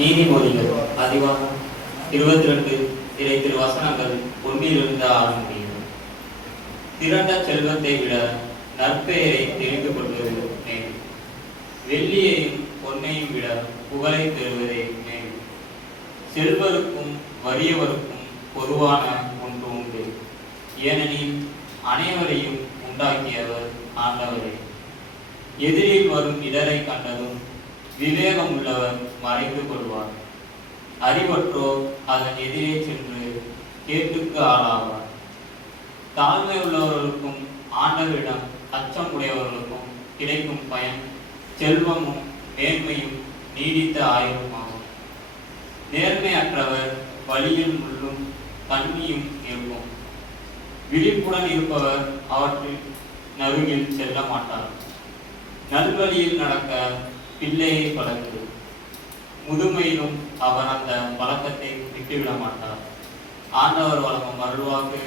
நீதிமொழிகள் அதிகாரம் 22 இறை திருவசனங்கள் 1 ஆரம்பிக்கிறது. திரண்ட செல்வத்தை விட நற்பெயரை தெரிந்து கொள்வது மேல். வெள்ளியையும் பொன்னையும் விட புகழை பெறுவதே மேல். செல்வருக்கும் வறியவருக்கும் பொதுவான ஒன்று உண்டு. ஏனெனில் அனைவரையும் உண்டாக்கியவர் ஆண்டவரே. எதிரில் வரும் இடரை கண்டதும் விவேகம் உள்ளவர் மறைந்து கொள்வார். அறிவற்றோர் அதன் எதிரே சென்று கேட்டுக்கு ஆளாவார். தாழ்மை உள்ளவர்களுக்கும் ஆண்டவரிடம் அச்சம் உடையவர்களுக்கும் கிடைக்கும் பயன் செல்வமும் மேன்மையும் நீடித்த ஆயுளுமாகும். நேர்மையற்றவர் வழியில் முள்ளும் தண்ணியும் இருக்கும். விழிப்புடன் இருப்பவர் அவற்றில் நறுகில் செல்ல மாட்டார். நல்வழியில் நடக்க பிள்ளையை பழக்கு. முதுமையிலும் அவர் அந்த பழக்கத்தை விட்டுவிட மாட்டார். ஆண்டவர் வழங்கும் அருள்வாக்கு.